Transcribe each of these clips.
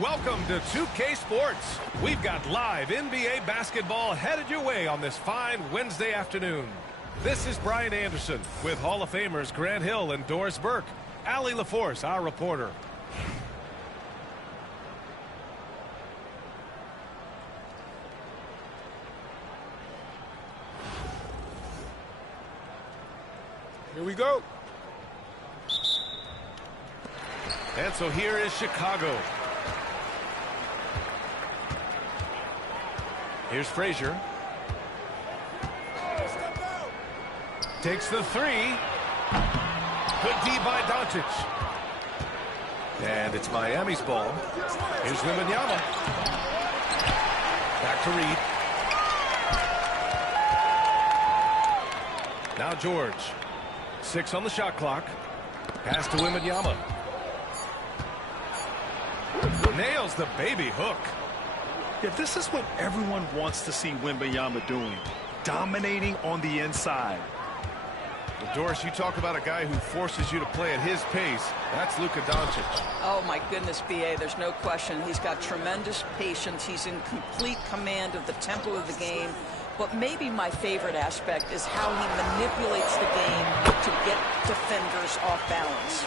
Welcome to 2K Sports. We've got live NBA basketball headed your way on this fine Wednesday afternoon. This is Brian Anderson with Hall of Famers Grant Hill and Doris Burke. Allie LaForce, our reporter. Here we go. And so here is Chicago. Here's Frazier. Takes the three. Good D by Doncic. And it's Miami's ball. Here's Wembanyama. Back to Reed. Now George. 6 on the shot clock. Pass to Wembanyama. Nails the baby hook. Yeah, this is what everyone wants to see Wembanyama doing. Dominating on the inside. Well, Doris, you talk about a guy who forces you to play at his pace. That's Luka Doncic. Oh, my goodness, B.A., there's no question. He's got tremendous patience. He's in complete command of the tempo of the game. But maybe my favorite aspect is how he manipulates the game to get defenders off balance.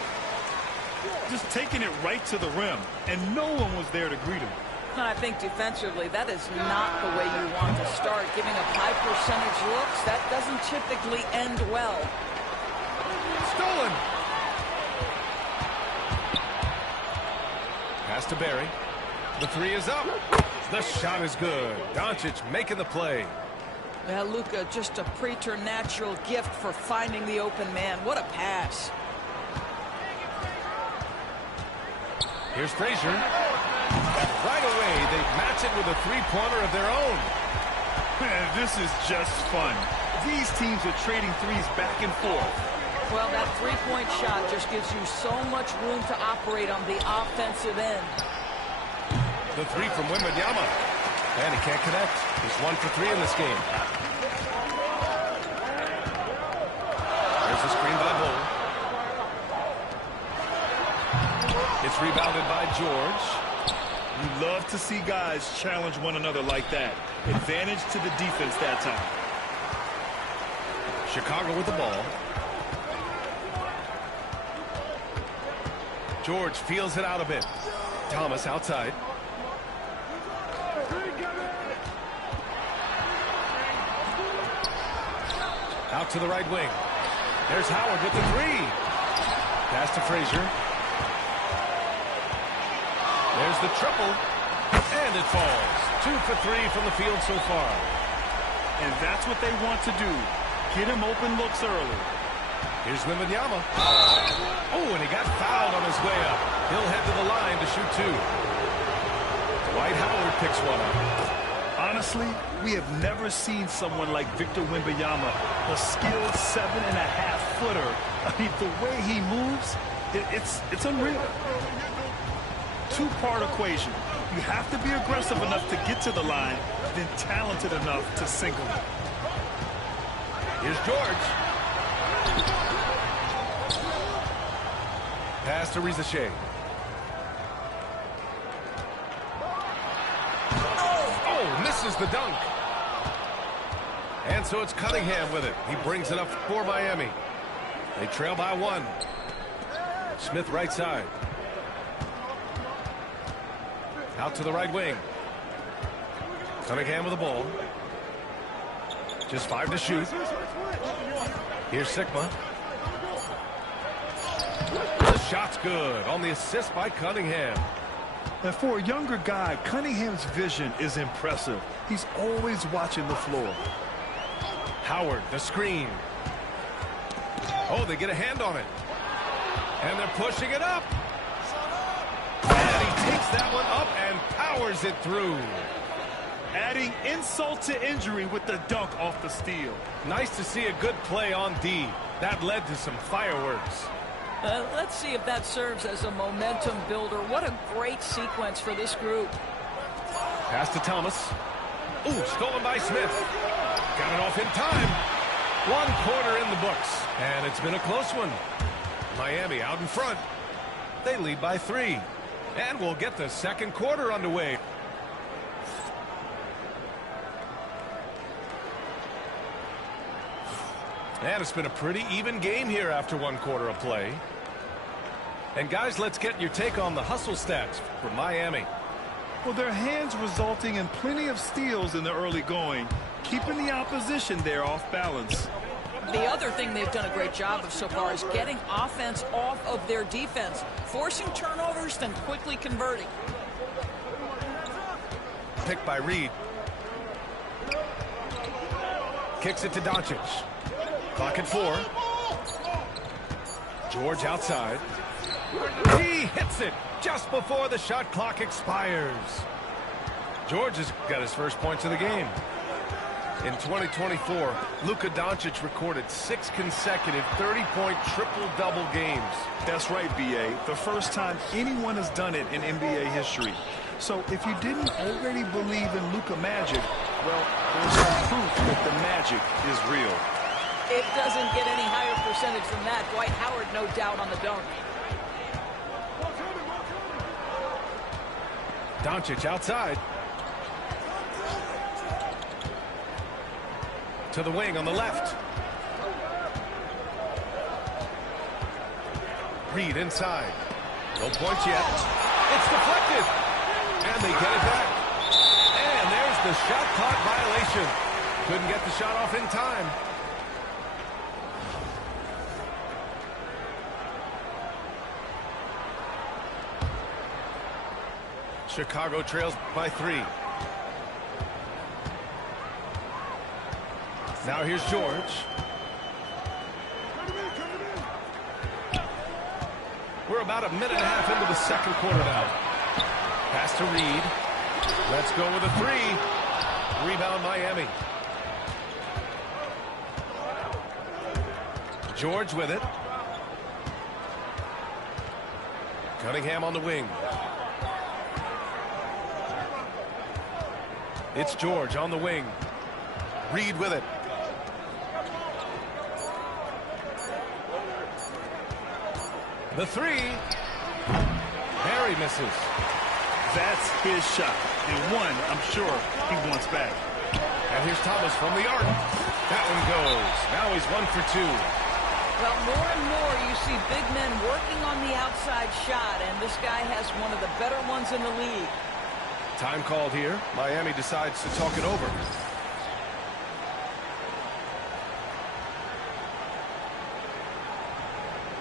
Just taking it right to the rim, and no one was there to greet him. I think defensively, that is not the way you want to start. Giving up high percentage looks, that doesn't typically end well. Stolen. Pass to Barry. The three is up. The shot is good. Doncic making the play. Well, Luka, just a preternatural gift for finding the open man. What a pass. Here's Frazier. Right away, they match it with a three-pointer of their own. Man, this is just fun. These teams are trading threes back and forth. Well, that three-point shot just gives you so much room to operate on the offensive end. The three from Wembanyama. And he can't connect. He's 1 for 3 in this game. There's the screen by Bull. It's rebounded by George. You love to see guys challenge one another like that. Advantage to the defense that time. Chicago with the ball. George feels it out a bit. Thomas outside. Out to the right wing. There's Howard with the three. Pass to Frazier. There's the triple. And it falls. 2 for 3 from the field so far. And that's what they want to do. Get him open looks early. Here's Wembanyama. Oh, and he got fouled on his way up. He'll head to the line to shoot 2. Dwight Howard picks one up. Honestly, we have never seen someone like Victor Wembanyama, a skilled 7.5-footer. I mean, the way he moves, it's unreal. Two-part equation. You have to be aggressive enough to get to the line, then talented enough to single it. Here's George. Pass to Rizachet. Misses the dunk. And so it's Cunningham with it. He brings it up for Miami. They trail by 1. Smith right side. Out to the right wing. Cunningham with the ball. Just 5 to shoot. Here's Sigma. The shot's good on the assist by Cunningham. And for a younger guy, Cunningham's vision is impressive. He's always watching the floor. Howard, the screen. Oh, they get a hand on it. And they're pushing it up. And he takes that one up and powers it through. Adding insult to injury with the dunk off the steal. Nice to see a good play on D. That led to some fireworks. Let's see if that serves as a momentum builder. What a great sequence for this group. Pass to Thomas. Ooh, stolen by Smith. Got it off in time. 1 quarter in the books. And it's been a close one. Miami out in front. They lead by 3. And we'll get the second quarter underway. And it's been a pretty even game here after one quarter of play. And guys, let's get your take on the hustle stats for Miami. Well, their hands resulting in plenty of steals in the early going, keeping the opposition there off balance. The other thing they've done a great job of so far is getting offense off of their defense, forcing turnovers, then quickly converting. Picked by Reed. Kicks it to Doncic. Clock at 4. George outside. He hits it just before the shot clock expires. George has got his first points of the game. In 2024, Luka Doncic recorded 6 consecutive 30-point triple-double games. That's right, B.A. The first time anyone has done it in NBA history. So if you didn't already believe in Luka magic, well, there's some proof that the magic is real. It doesn't get any higher percentage than that. Dwight Howard, no doubt, on the dunk. Doncic outside. To the wing on the left. Reed inside. No points yet. It's deflected. And they get it back. And there's the shot clock violation. Couldn't get the shot off in time. Chicago trails by 3. Now here's George. We're about a minute and a half into the second quarter now. Pass to Reed. Let's go with a 3. Rebound Miami. George with it. Cunningham on the wing. It's George on the wing. Reed with it. The 3. Barry misses. That's his shot. And one, I'm sure, he wants back. And here's Thomas from the arc. That one goes. Now he's 1 for 2. Well, more and more you see big men working on the outside shot, and this guy has one of the better ones in the league. Time called here. Miami decides to talk it over.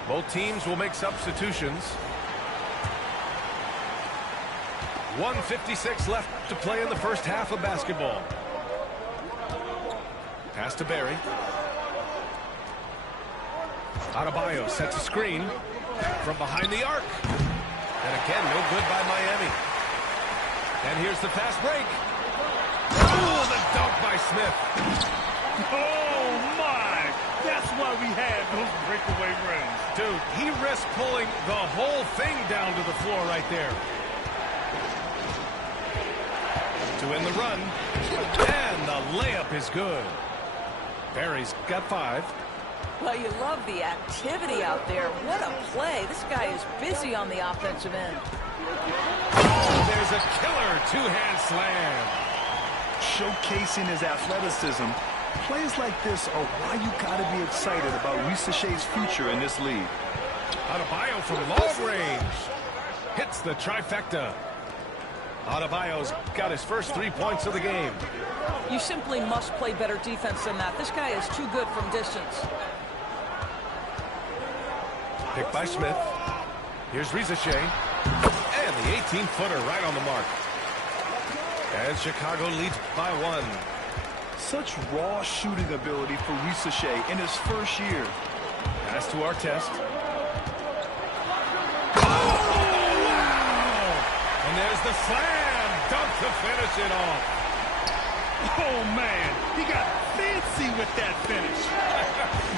Both teams will make substitutions. 1:56 left to play in the first half of basketball. Pass to Barry. Adebayo sets a screen from behind the arc. And again, no good by Miami. And here's the fast break. Oh, the dunk by Smith. Oh, my! That's why we had those breakaway runs. Dude, he risked pulling the whole thing down to the floor right there. To end the run. And the layup is good. Barry's got 5. Well, you love the activity out there. What a play. This guy is busy on the offensive end. Oh, there's a killer two-hand slam. Showcasing his athleticism, plays like this are why you gotta be excited about Shai's future in this league. Adebayo from long range. Hits the trifecta. Adebayo's got his first 3 points of the game. You simply must play better defense than that. This guy is too good from distance. Picked by Smith. Here's Shai. And the 18-footer right on the mark. And Chicago leads by 1. Such raw shooting ability for Shai in his first year. Pass to Artest. Oh, wow! And there's the slam dunk to finish it off. Oh, man. He got fancy with that finish.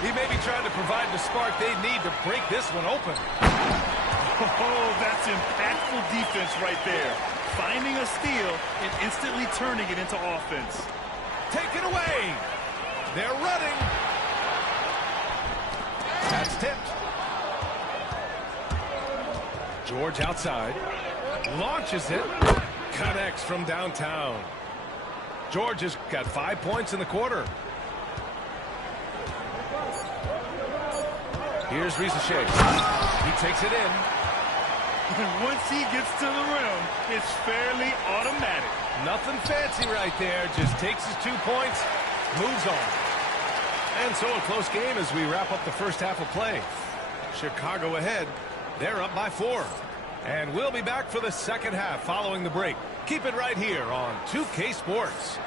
He may be trying to provide the spark they need to break this one open. Oh, that's impactful defense right there. Finding a steal and instantly turning it into offense. Take it away. They're running. That's tipped. George outside. Launches it. Connects from downtown. George has got 5 points in the quarter. Here's Rizachet. He takes it in. Once he gets to the rim, it's fairly automatic. Nothing fancy right there. Just takes his 2 points, moves on. And so a close game as we wrap up the first half of play. Chicago ahead. They're up by 4. And we'll be back for the second half following the break. Keep it right here on 2K Sports.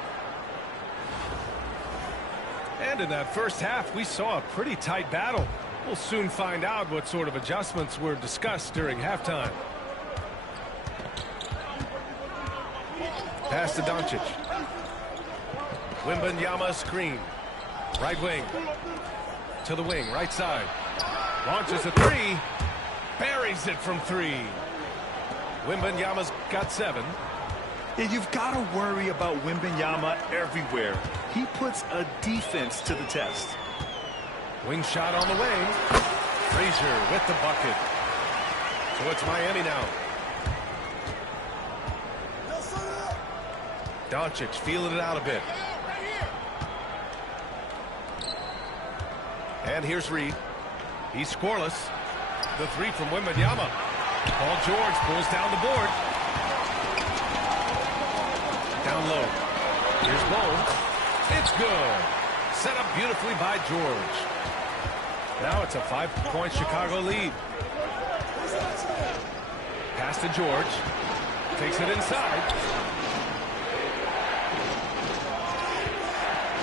And in that first half, we saw a pretty tight battle. We'll soon find out what sort of adjustments were discussed during halftime. Pass to Doncic. Wembanyama screen. Right wing. To the wing, right side. Launches a 3. Buries it from 3. Wembanyama's got 7. Yeah, you've got to worry about Wembanyama everywhere. He puts a defense to the test. Wing shot on the way. Frazier with the bucket. So it's Miami now. Doncic feeling it out a bit. And here's Reed. He's scoreless. The 3 from Wembanyama. Paul George pulls down the board. Down low. Here's Bones. It's good. Set up beautifully by George. Now it's a 5-point Chicago lead. Pass to George. Takes it inside.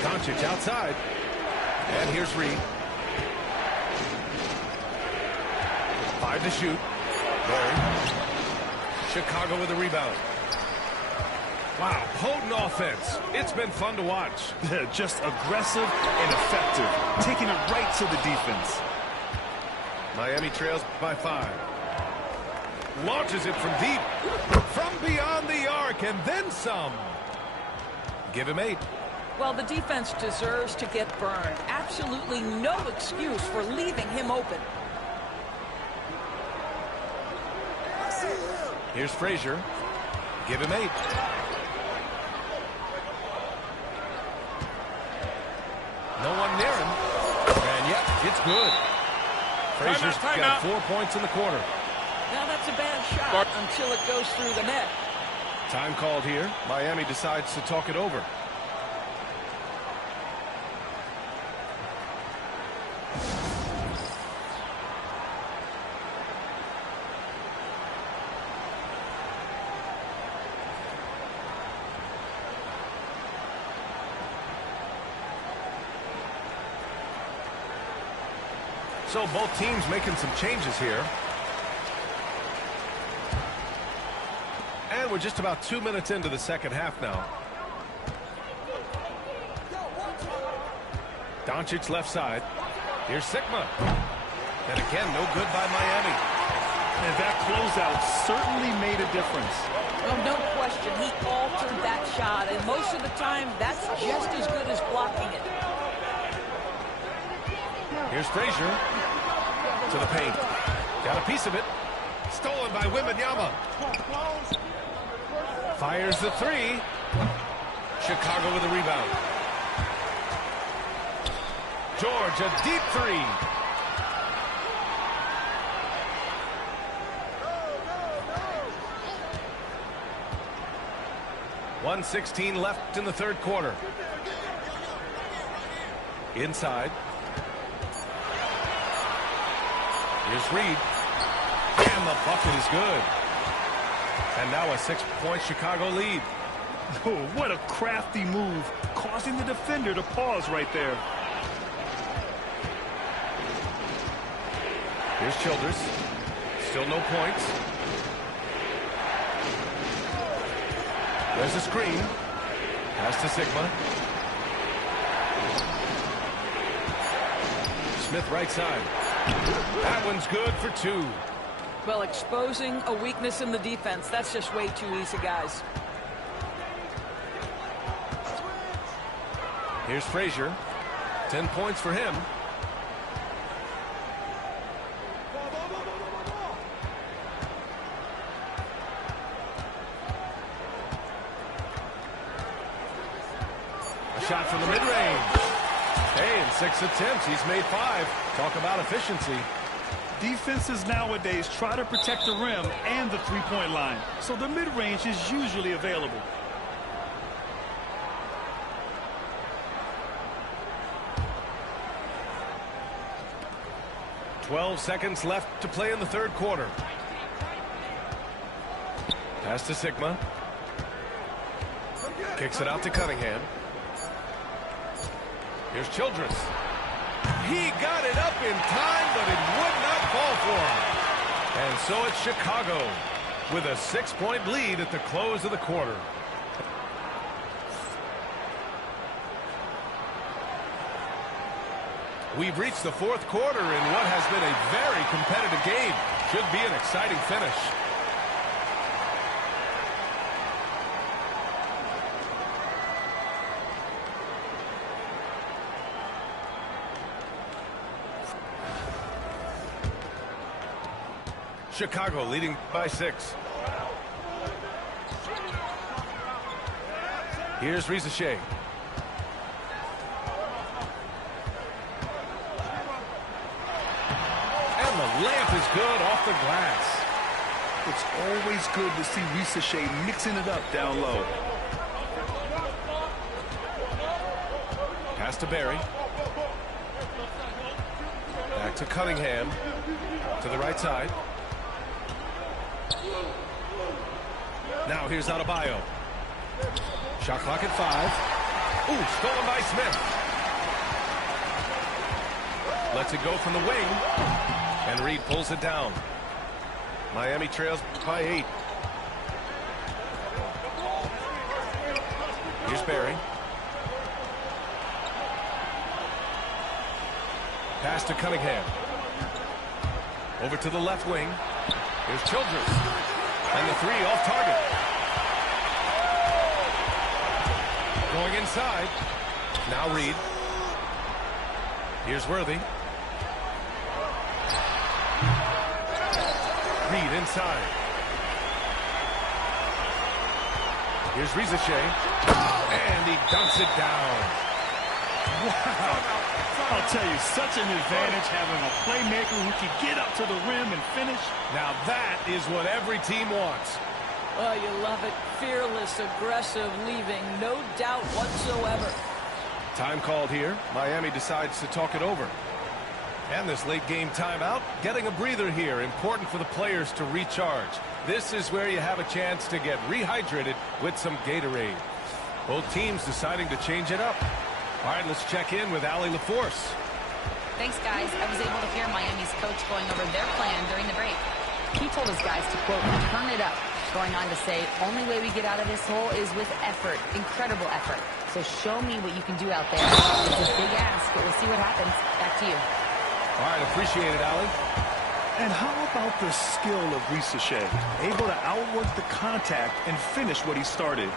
Doncic outside. And here's Reed. 5 to shoot. Barry. Chicago with a rebound. Wow, potent offense. It's been fun to watch. Just aggressive and effective. Taking it right to the defense. Miami trails by 5. Launches it from deep. From beyond the arc and then some. Give him 8. Well, the defense deserves to get burned. Absolutely no excuse for leaving him open. Here's Frazier. Give him 8. No one near him. And yep, it's good. Frazier's got 4 points in the quarter. Now that's a bad shot until it goes through the net. Time called here. Miami decides to talk it over. So both teams making some changes here. And we're just about 2 minutes into the second half now. Doncic left side. Here's Sigma. And again, no good by Miami. And that closeout certainly made a difference. Well, no question, he altered that shot, and most of the time, that's just as good as blocking it. Here's Frazier. To the paint. Got a piece of it. Stolen by Wembanyama. Fires the 3. Chicago with a rebound. George, a deep 3. .116 left in the third quarter. Inside. Here's Reed. And the bucket is good. And now a 6-point Chicago lead. Oh, what a crafty move, causing the defender to pause right there. Here's Childers. Still no points. There's a screen. Pass to Sigma. Smith right side. That one's good for 2. Well, exposing a weakness in the defense, that's just way too easy, guys. Here's Frazier. 10 points for him. shot from the mid-range. Hey, in 6 attempts, he's made 5. Talk about efficiency. Defenses nowadays try to protect the rim and the three-point line, so the mid-range is usually available. "12 seconds left to play in the third quarter." Pass to Sigma. Kicks it out to Cunningham. Here's Childress. He got it up in time, but it would not fall for him. And so it's Chicago with a 6-point lead at the close of the quarter. We've reached the fourth quarter in what has been a very competitive game. Should be an exciting finish. Chicago leading by 6. Here's Rizachet. And the layup is good off the glass. It's always good to see Rizachet mixing it up down low. Pass to Barry. Back to Cunningham. To the right side. Now here's Adebayo. Shot clock at 5. Ooh, stolen by Smith. Lets it go from the wing. And Reed pulls it down. Miami trails by 8. Here's Barry. Pass to Cunningham. Over to the left wing. Here's Childress. And the 3 off target. Going inside. Now Reed. Here's Worthy. Reed inside. Here's Rizachet. And he dunks it down. Wow. I'll tell you, such an advantage having a playmaker who can get up to the rim and finish. Now that is what every team wants. Oh, you love it. Fearless, aggressive, leaving no doubt whatsoever. Time called here. Miami decides to talk it over. And this late game timeout, getting a breather here. Important for the players to recharge. This is where you have a chance to get rehydrated with some Gatorade. Both teams deciding to change it up. All right, let's check in with Allie LaForce. Thanks, guys. I was able to hear Miami's coach going over their plan during the break. He told his guys to, quote, turn it up, going on to say, only way we get out of this hole is with effort, incredible effort. So show me what you can do out there. It's a big ask, but we'll see what happens. Back to you. All right, appreciate it, Allie. And how about the skill of Rizachet? Able to outwork the contact and finish what he started.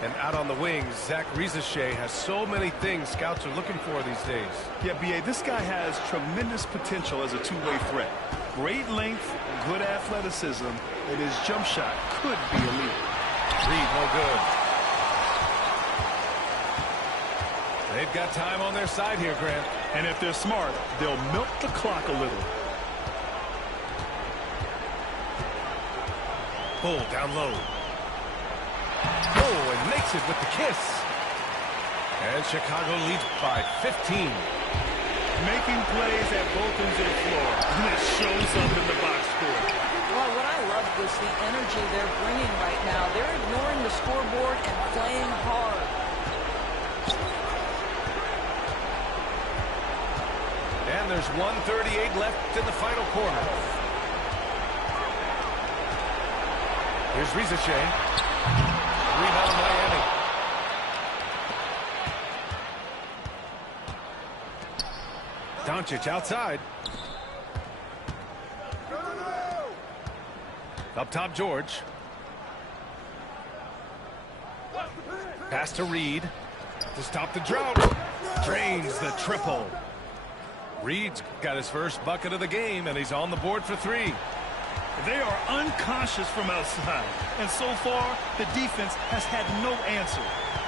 And out on the wings, Zach Rizachet has so many things scouts are looking for these days. Yeah, B.A., this guy has tremendous potential as a two-way threat. Great length, good athleticism, and his jump shot could be elite. Reed, no good. They've got time on their side here, Grant. And if they're smart, they'll milk the clock a little. Bull down low. Oh, and makes it with the kiss. And Chicago leads by 15. Making plays at both ends of the floor. And that shows up in the box score. Well, what I love is the energy they're bringing right now. They're ignoring the scoreboard and playing hard. And there's 1:38 left in the final quarter. Here's Rizachet. Rebound Miami. Doncic outside. Up top, George. Pass to Reed to stop the drought. Drains the triple. Reed's got his first bucket of the game, and he's on the board for 3. They are unconscious from outside. And so far, the defense has had no answer.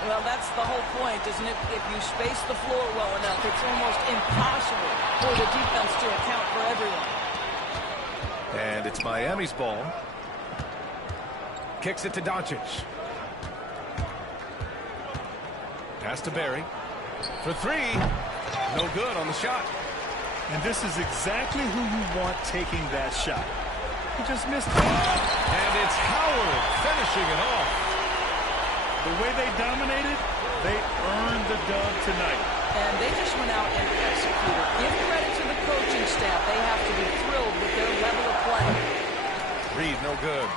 Well, that's the whole point, isn't it? If you space the floor well enough, it's almost impossible for the defense to account for everyone. And it's Miami's ball. Kicks it to Doncic. Pass to Barry. For three. No good on the shot. And this is exactly who you want taking that shot. He just missed it. And it's Howard finishing it off. The way they dominated, they earned the dub tonight. And they just went out and executed. Give credit to the coaching staff. They have to be thrilled with their level of play. Reed, no good.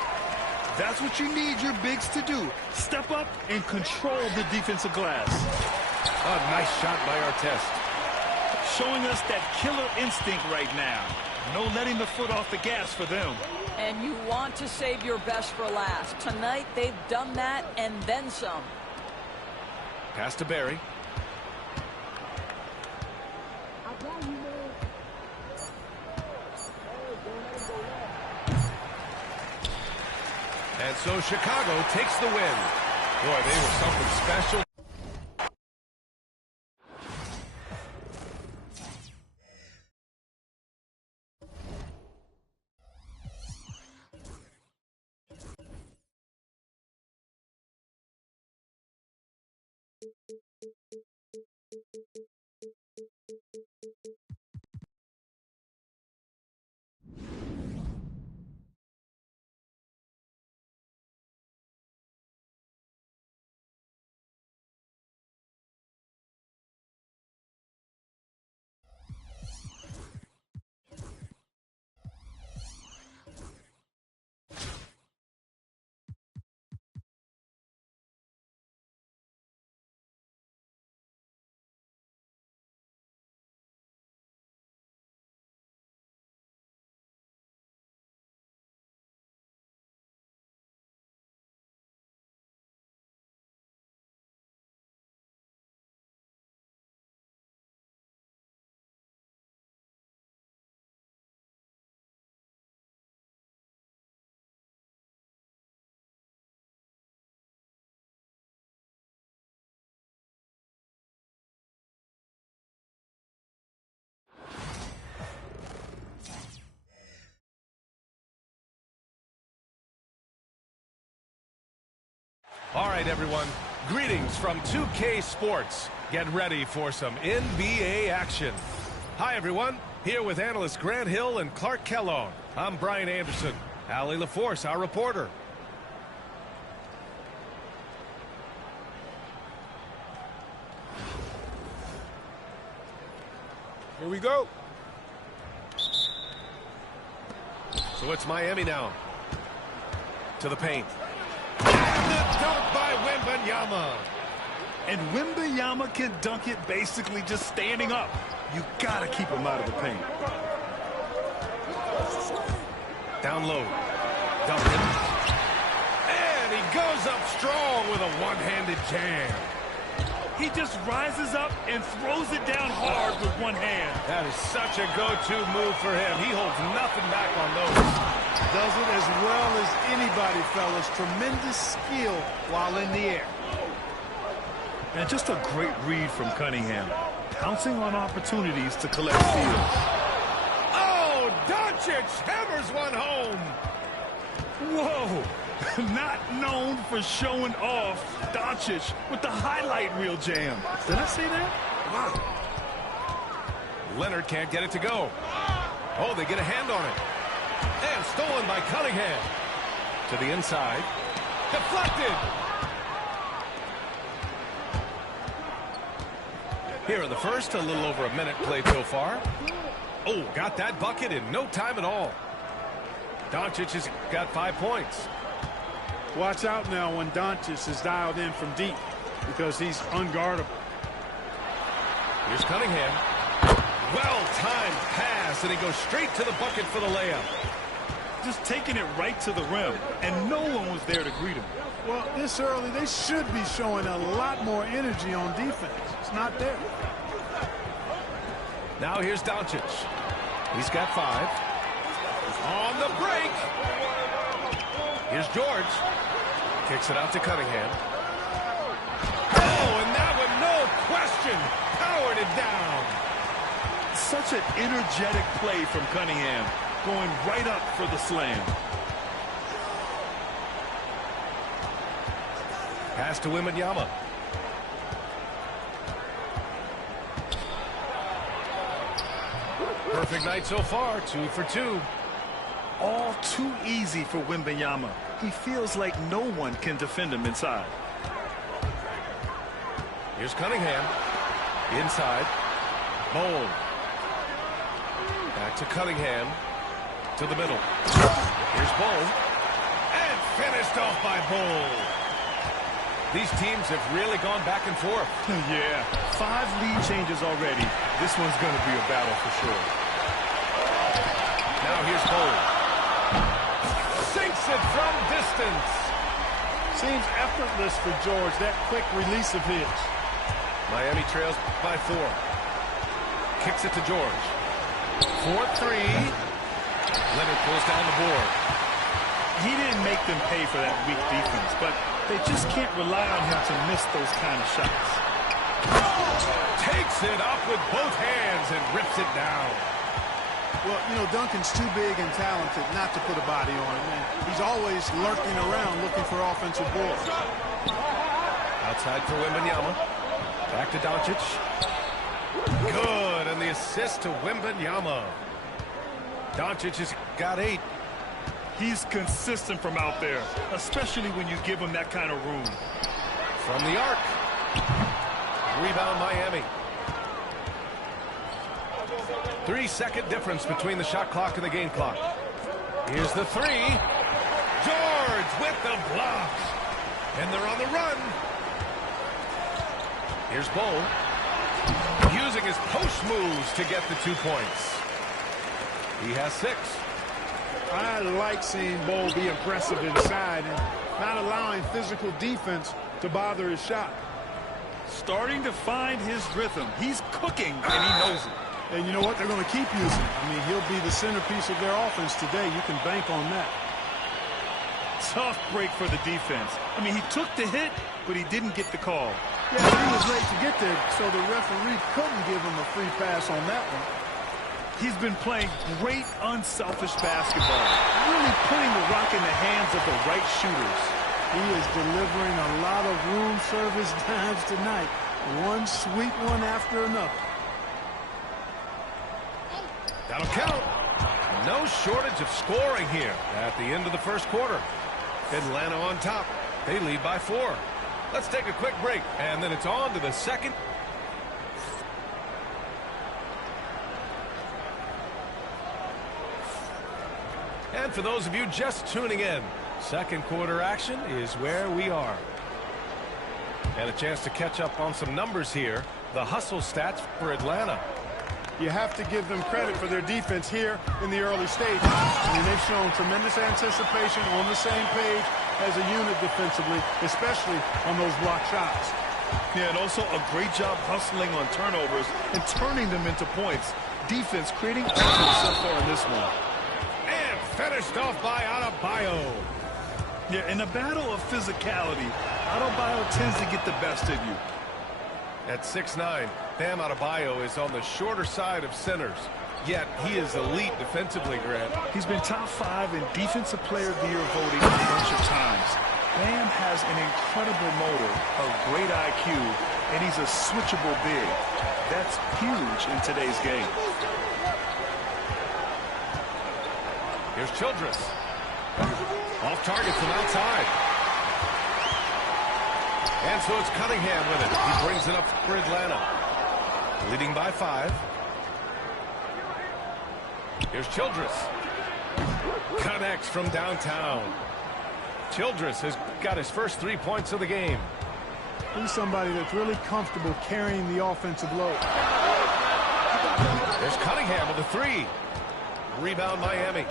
That's what you need your bigs to do. Step up and control the defensive glass. A nice shot by Artest. Showing us that killer instinct right now. No letting the foot off the gas for them. And you want to save your best for last. Tonight, they've done that and then some. Pass to Barry. And so Chicago takes the win. Boy, they were something special. All right, everyone. Greetings from 2K Sports. Get ready for some NBA action. Hi, everyone. Here with analysts Grant Hill and Clark Kellogg. I'm Brian Anderson. Allie LaForce, our reporter. Here we go. So it's Miami now. To the paint. And the dunk by Wembanyama. And Wembanyama can dunk it basically just standing up. You gotta keep him out of the paint. Down low. Dump it. And he goes up strong with a one-handed jam. He just rises up and throws it down hard with one hand. That is such a go-to move for him. He holds nothing back on those. Does it as well as anybody, fellas. Tremendous skill while in the air. And just a great read from Cunningham. Pouncing on opportunities to collect steals. Oh, Doncic hammers one home. Whoa. Not known for showing off. Doncic with the highlight reel jam. Did I say that? Wow. Leonard can't get it to go. Oh, they get a hand on it. And stolen by Cunningham. To the inside. Deflected. Here in the first, a little over a minute played so far. Oh, got that bucket in no time at all. Doncic has got 5 points. Watch out now when Doncic is dialed in from deep because he's unguardable. Here's Cunningham. Well-timed pass, and he goes straight to the bucket for the layup. Just taking it right to the rim, and no one was there to greet him. Well, this early, they should be showing a lot more energy on defense. It's not there. Now here's Doncic. He's got 5. On the break. Here's George. Kicks it out to Cunningham. Oh, and that one, no question, powered it down. Such an energetic play from Cunningham, going right up for the slam. Pass to Wembanyama. Perfect night so far, 2 for 2. All too easy for Wembanyama. He feels like no one can defend him inside. Here's Cunningham. Inside. Bowl. Back to Cunningham. To the middle. Here's Bowl. And finished off by Bowl. These teams have really gone back and forth. Yeah, 5 lead changes already. This one's going to be a battle for sure. Now here's Bowl. Sinks it from distance. Seems effortless for George, that quick release of his. Miami trails by 4. Kicks it to George. 4-3. Leonard pulls down the board. He didn't make them pay for that weak defense, but they just can't rely on him to miss those kind of shots. Takes it up with both hands and rips it down. Well, you know, Duncan's too big and talented not to put a body on him, man. He's always lurking around looking for offensive boards. Outside for Wembanyama. Back to Doncic. Good, and the assist to Wembanyama. Doncic has got 8. He's consistent from out there, especially when you give him that kind of room. From the arc. Rebound Miami. 3-second difference between the shot clock and the game clock. Here's the 3. George with the block. And they're on the run. Here's Bowl. Using his post moves to get the 2 points. He has 6. I like seeing Bowl be aggressive inside and not allowing physical defense to bother his shot. Starting to find his rhythm. He's cooking, and he knows it. And you know what? They're going to keep using him. I mean, he'll be the centerpiece of their offense today. You can bank on that. Tough break for the defense. I mean, he took the hit, but he didn't get the call. Yeah, he was late to get there, so the referee couldn't give him a free pass on that one. He's been playing great, unselfish basketball, really putting the rock in the hands of the right shooters. He is delivering a lot of room service dimes tonight. One sweet one after another. That'll count. No shortage of scoring here at the end of the first quarter. Atlanta on top. They lead by 4. Let's take a quick break, and then it's on to the second. And for those of you just tuning in, second quarter action is where we are. And a chance to catch up on some numbers here. The hustle stats for Atlanta. You have to give them credit for their defense here in the early stages. I mean, they've shown tremendous anticipation, on the same page as a unit defensively, especially on those block shots. Yeah, and also a great job hustling on turnovers and turning them into points. Defense creating offense so far in this one. And finished off by Adebayo. Yeah, in a battle of physicality, Adebayo tends to get the best of you. At 6'9", Bam Adebayo is on the shorter side of centers. Yet he is elite defensively, Grant. He's been top 5 in Defensive Player of the Year voting a bunch of times. Bam has an incredible motor, a great IQ, and he's a switchable big. That's huge in today's game. Here's Childress. Off target from outside. And so it's Cunningham with it. He brings it up for Atlanta. Leading by 5. Here's Childress. Connects from downtown. Childress has got his first 3 points of the game. He's somebody that's really comfortable carrying the offensive load. There's Cunningham with a 3. Rebound Miami.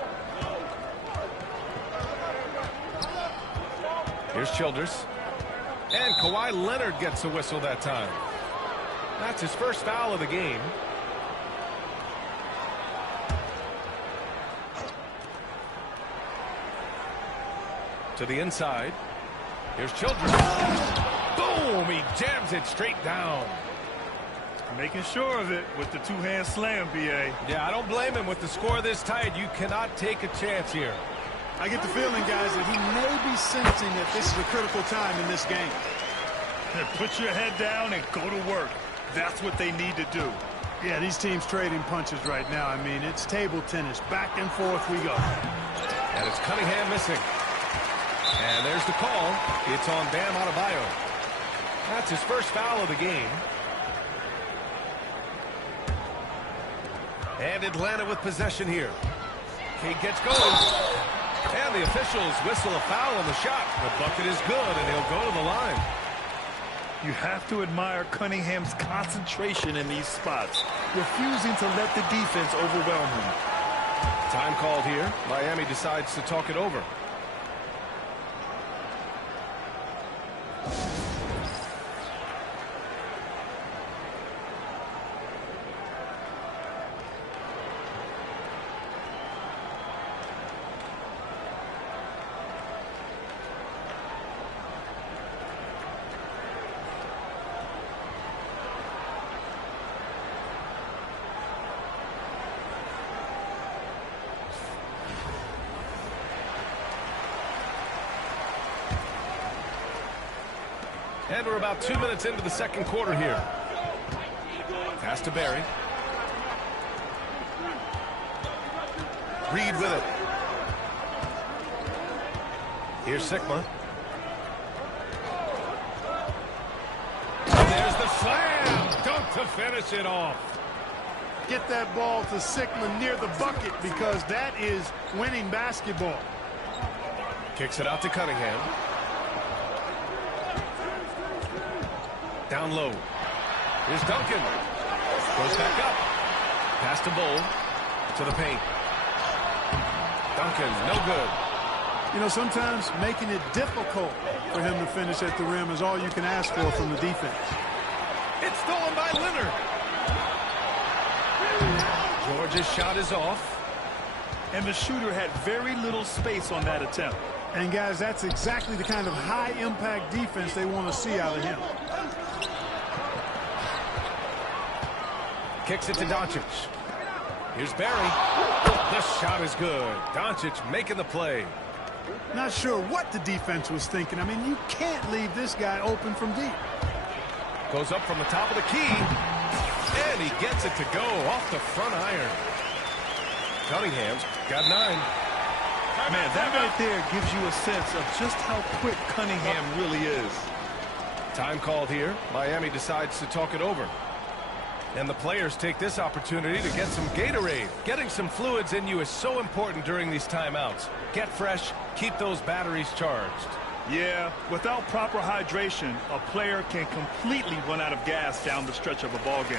Here's Childress. And Kawhi Leonard gets a whistle that time. That's his first foul of the game. To the inside. Here's Childress. Boom! He jams it straight down. Making sure of it with the two-hand slam, B.A. Yeah, I don't blame him. With the score this tight, you cannot take a chance here. I get the feeling, guys, that he may be sensing that this is a critical time in this game. Put your head down and go to work. That's what they need to do. Yeah, these teams trading punches right now. I mean, it's table tennis. Back and forth we go. And it's Cunningham missing. And there's the call. It's on Bam Adebayo. That's his first foul of the game. And Atlanta with possession here. Cade gets going. And the officials whistle a foul on the shot. The bucket is good, and he'll go to the line. You have to admire Cunningham's concentration in these spots, refusing to let the defense overwhelm him. Time called here. Miami decides to talk it over. And we're about 2 minutes into the second quarter here. Pass to Barry. Reed with it. Here's Sigma. And there's the slam. Dunk to finish it off. Get that ball to Sigma near the bucket because that is winning basketball. Kicks it out to Cunningham. Down low. Here's Duncan. Goes back up. Pass to Bull. To the paint. Duncan, no good. You know, sometimes making it difficult for him to finish at the rim is all you can ask for from the defense. It's stolen by Leonard. George's shot is off. And the shooter had very little space on that attempt. And, guys, that's exactly the kind of high-impact defense they want to see out of him. Kicks it to Doncic. Here's Barry. The shot is good. Doncic making the play. Not sure what the defense was thinking. I mean, you can't leave this guy open from deep. Goes up from the top of the key. And he gets it to go off the front iron. Cunningham's got 9. Man, that right there gives you a sense of just how quick Cunningham really is. Time called here. Miami decides to talk it over. And the players take this opportunity to get some Gatorade. Getting some fluids in you is so important during these timeouts. Get fresh, keep those batteries charged. Yeah, without proper hydration, a player can completely run out of gas down the stretch of a ball game.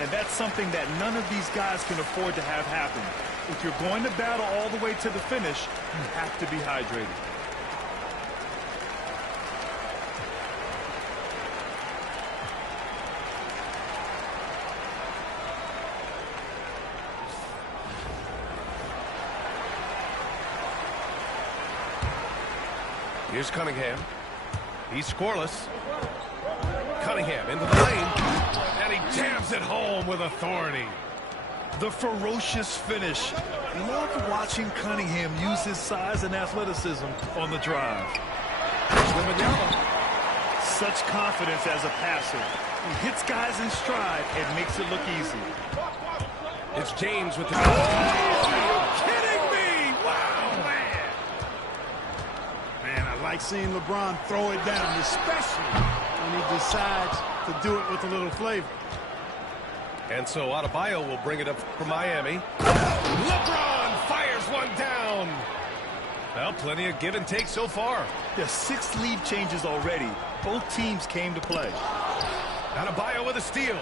And that's something that none of these guys can afford to have happen. If you're going to battle all the way to the finish, you have to be hydrated. Here's Cunningham. He's scoreless. Cunningham into the lane. And he jams it home with authority. The ferocious finish. Love watching Cunningham use his size and athleticism on the drive. Such confidence as a passer. He hits guys in stride and makes it look easy. It's James with the... Are you kidding me? Wow, man. Man, I like seeing LeBron throw it down, especially when he decides to do it with a little flavor. And so Adebayo will bring it up for Miami. LeBron fires one down. Well, plenty of give and take so far. There's 6 lead changes already. Both teams came to play. Adebayo with a steal.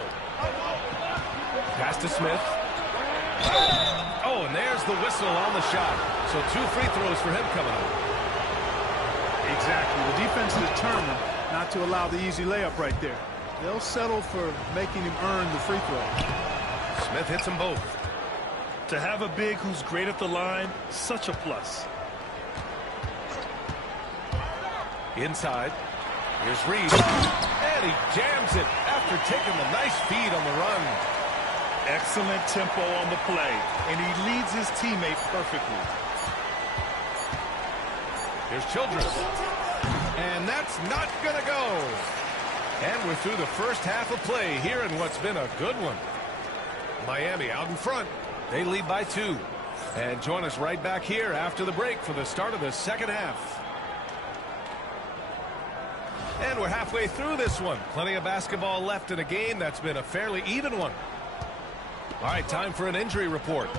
Pass to Smith. Oh, and there's the whistle on the shot. So 2 free throws for him coming up. Exactly. The defense is determined not to allow the easy layup right there. They'll settle for making him earn the free throw. Smith hits them both. To have a big who's great at the line, such a plus. Inside. Here's Reed. And he jams it after taking a nice feed on the run. Excellent tempo on the play, and he leads his teammate perfectly. Here's Childress. And that's not going to go. And we're through the first half of play here in what's been a good one. Miami out in front. They lead by 2. And join us right back here after the break for the start of the second half. And we're halfway through this one. Plenty of basketball left in a game that's been a fairly even one. All right, time for an injury report.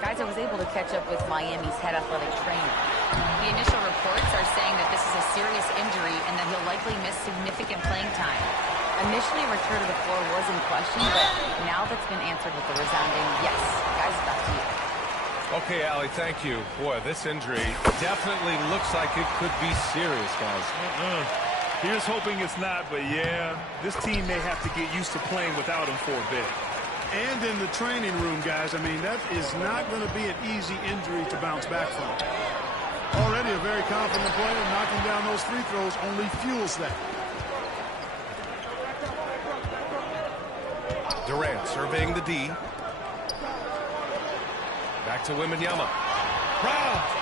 Guys, I was able to catch up with Miami's head athletic trainer. The initial reports are saying that this is a serious injury and that he'll likely miss significant playing time. Initially, a return to the floor was in question, but now that's been answered with a resounding yes. Guys, back to you. Okay, Allie, thank you. Boy, this injury definitely looks like it could be serious, guys. Here's hoping it's not, but yeah, this team may have to get used to playing without him for a bit. And in the training room, guys, I mean, that is not going to be an easy injury to bounce back from. Already a very confident player. Knocking down those free throws only fuels that. Durant surveying the D. Back to Wembanyama. Robbed.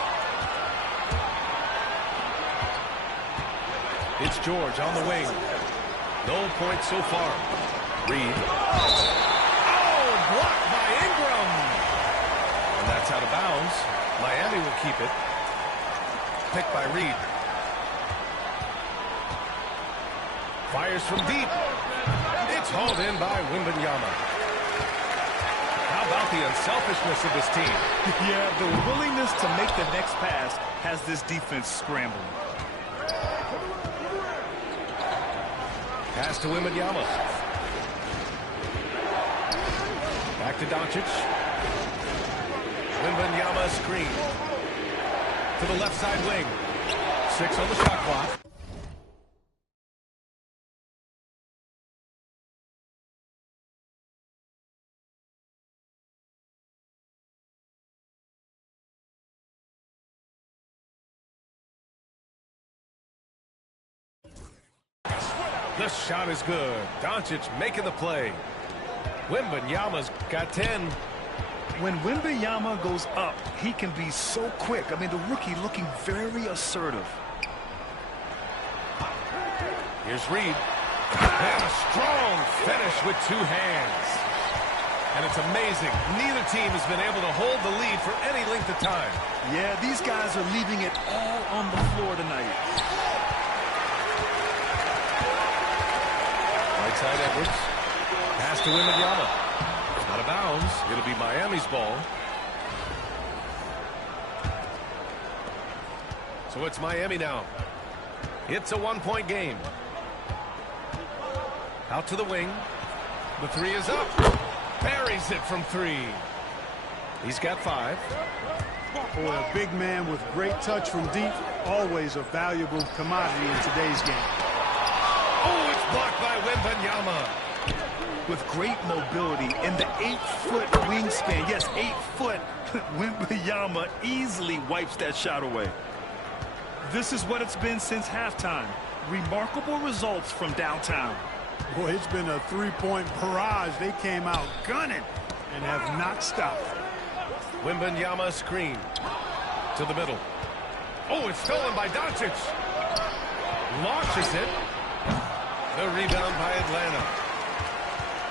It's George on the wing. No points so far. Reed. Oh, blocked by Ingram. And that's out of bounds. Miami will keep it. Picked by Reed. Fires from deep. It's hauled in by Wembanyama. How about the unselfishness of this team? Yeah, the willingness to make the next pass has this defense scrambling. Pass to Wembanyama. Back to Doncic. Wembanyama screen. To the left side wing. 6 on the shot clock. The shot is good. Doncic making the play. Wembanyama's got 10. When Wembanyama goes up, he can be so quick. I mean, the rookie looking very assertive. Here's Reed. And a strong finish with 2 hands. And it's amazing. Neither team has been able to hold the lead for any length of time. Yeah, these guys are leaving it all on the floor tonight. Right side Edwards. Pass to Wembanyama. Out of bounds. It'll be Miami's ball. So it's Miami now. It's a 1-point game. Out to the wing. The 3 is up. Buries it from 3. He's got 5. Boy, a big man with great touch from deep. Always a valuable commodity in today's game. Oh, it's blocked by Wembanyama. With great mobility and the 8-foot wingspan. Yes, 8 foot. Wembanyama easily wipes that shot away. This is what it's been since halftime. Remarkable results from downtown. Boy, it's been a 3-point barrage. They came out gunning and have not stopped. Wembanyama screen to the middle. Oh, it's stolen by Doncic. Launches it. The rebound by Atlanta.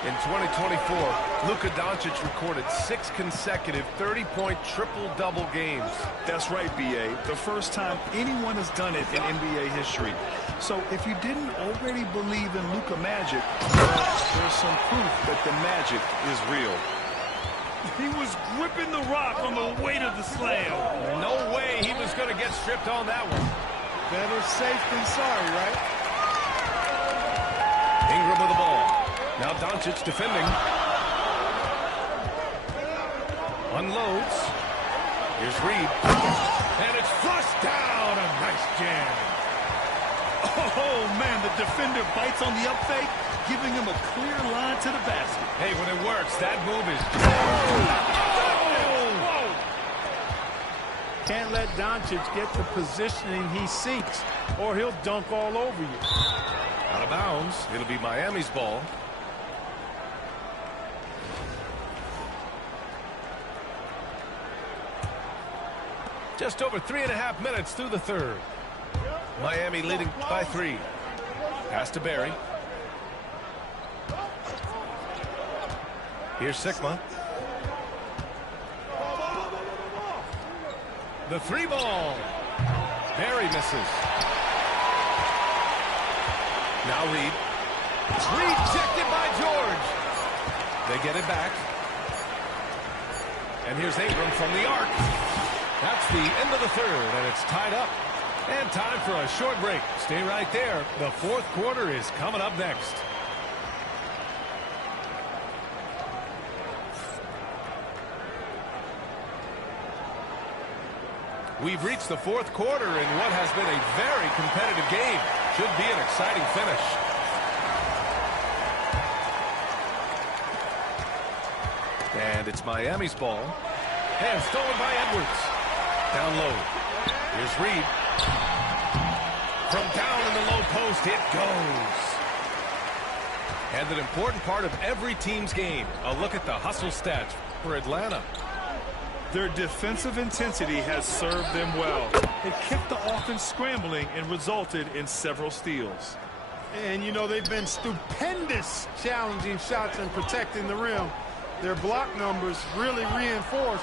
In 2024, Luka Doncic recorded 6 consecutive 30-point triple-double games. That's right, B.A. The first time anyone has done it in NBA history. So if you didn't already believe in Luka magic, well, there's some proof that the magic is real. He was gripping the rock on the weight of the slam. No way he was going to get stripped on that one. Better safe than sorry, right? Ingram with the ball. Now Doncic defending. Unloads. Here's Reed. And it's flushed down. A nice jam. Oh, man, the defender bites on the up fake, giving him a clear line to the basket. Hey, when it works, that move is... Can't let Doncic get the positioning he seeks, or he'll dunk all over you. Out of bounds. It'll be Miami's ball. Just over 3.5 minutes through the third. Miami leading by 3. Pass to Barry. Here's Sigma. The 3 ball. Barry misses. Now Reed. Rejected by George. They get it back. And here's Ingram from the arc. That's the end of the third, and it's tied up. And time for a short break. Stay right there. The fourth quarter is coming up next. We've reached the fourth quarter in what has been a very competitive game. Should be an exciting finish. And it's Miami's ball. And stolen by Edwards. Down low. Here's Reed. From down in the low post, it goes. And an important part of every team's game. A look at the hustle stats for Atlanta. Their defensive intensity has served them well. It kept the offense scrambling and resulted in several steals. And, you know, they've been stupendous challenging shots and protecting the rim. Their block numbers really reinforce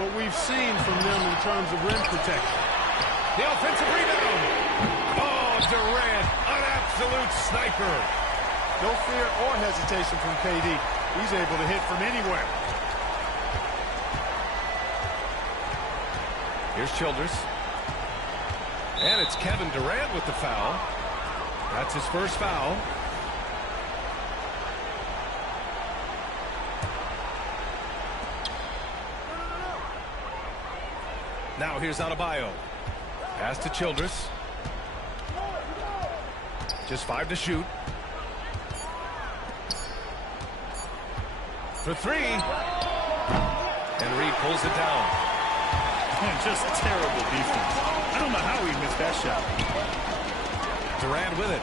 what we've seen from them in terms of rim protection. The offensive rebound. Oh, Durant, an absolute sniper. No fear or hesitation from KD. He's able to hit from anywhere. Here's Childress. And it's Kevin Durant with the foul. That's his first foul. Now here's Adebayo. Pass to Childress. Just 5 to shoot. For 3. And Reed pulls it down. And just terrible defense. I don't know how he missed that shot. Durant with it.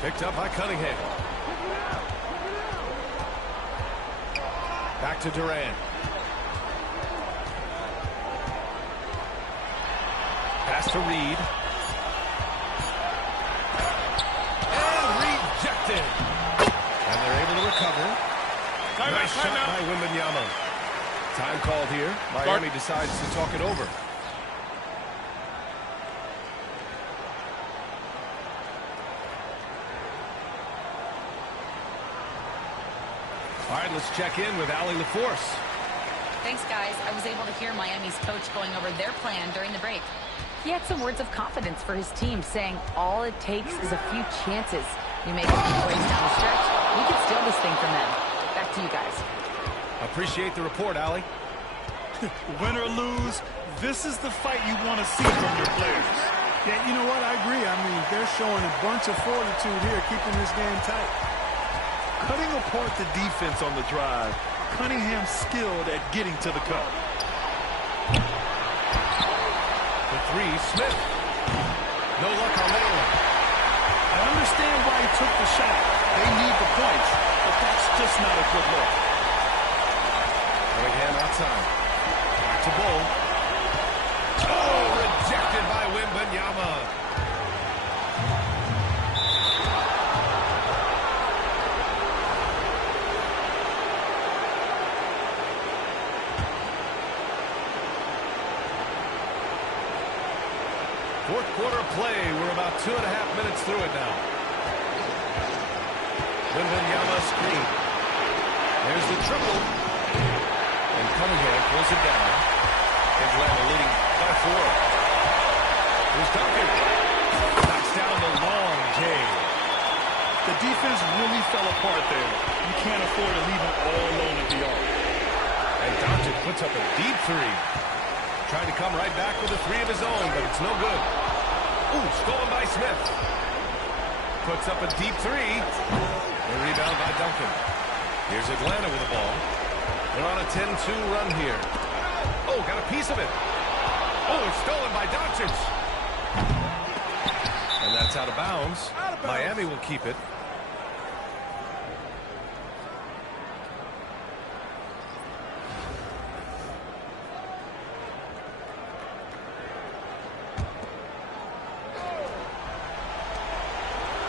Picked up by Cunningham. Back to Durant. Pass to Reed. And rejected. And they're able to recover. Nice shot by Wembanyama. Time called here. Miami decides to talk it over. All right, let's check in with Allie LaForce. Thanks, guys. I was able to hear Miami's coach going over their plan during the break. He had some words of confidence for his team, saying all it takes is a few chances. You make a few plays down the stretch, we can steal this thing from them. Back to you guys. Appreciate the report, Allie. Win or lose, this is the fight you want to see from your players. Yeah, you know what? I agree. I mean, they're showing a bunch of fortitude here, keeping this game tight. Cutting apart the defense on the drive, Cunningham's skilled at getting to the cup. The 3, Smith. No luck on that one. I understand why he took the shot. They need the points, but that's just not a good look. Cunningham outside. Back to Bull. Oh, rejected by Wembanyama. Fourth quarter play. We're about 2.5 minutes through it now. Wembanyama screen. There's the triple. And Cunningham pulls it down. Atlanta leading by 4. Here's Duncan. Knocks down the long J. The defense really fell apart there. You can't afford to leave them all alone at the arc. And Doncic puts up a deep 3. Trying to come right back with a 3 of his own, but it's no good. Ooh, stolen by Smith. Puts up a deep 3. The rebound by Duncan. Here's Atlanta with the ball. They're on a 10-2 run here. Oh, got a piece of it. Oh, it's stolen by Doncic. And that's out of bounds. Miami will keep it.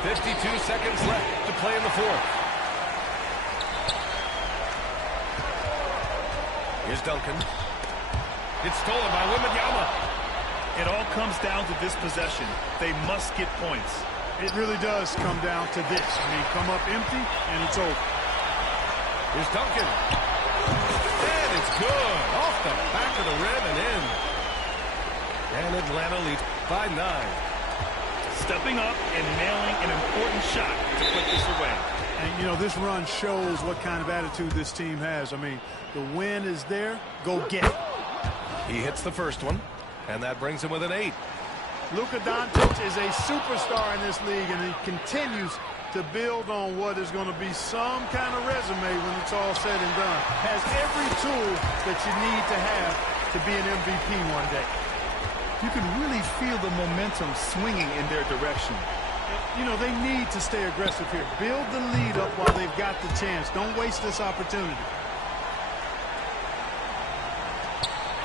.52 seconds left to play in the fourth. Here's Duncan. It's stolen by Wembanyama. It all comes down to this possession. They must get points. It really does come down to this. I mean, come up empty, and it's over. Here's Duncan. And it's good. Off the back of the rim and in. And Atlanta leads by 9. Stepping up and nailing an important shot to put this away. And, you know, this run shows what kind of attitude this team has. I mean, the win is there. Go get it. He hits the first one, and that brings him with an 8. Luka Doncic is a superstar in this league, and he continues to build on what is going to be some kind of resume when it's all said and done. Has every tool that you need to have to be an MVP one day. You can really feel the momentum swinging in their direction. You know, they need to stay aggressive here. Build the lead up while they've got the chance. Don't waste this opportunity.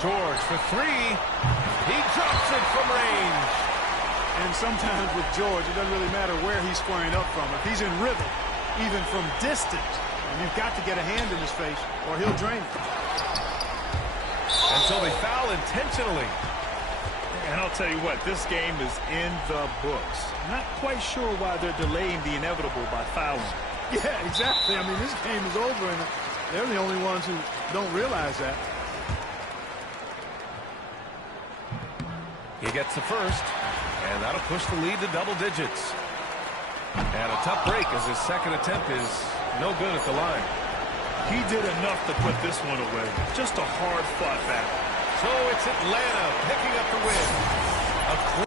George for 3. He drops it from range. And sometimes with George, it doesn't really matter where he's squaring up from. If he's in rhythm, even from distance, you've got to get a hand in his face or he'll drain it. And so they foul intentionally. And I'll tell you what, this game is in the books. Not quite sure why they're delaying the inevitable by fouling. Yeah, exactly. I mean, this game is over, and they're the only ones who don't realize that. He gets the first, and that'll push the lead to double digits. And a tough break as his second attempt is no good at the line. He did enough to put this one away. Just a hard-fought battle. So it's Atlanta picking up the win.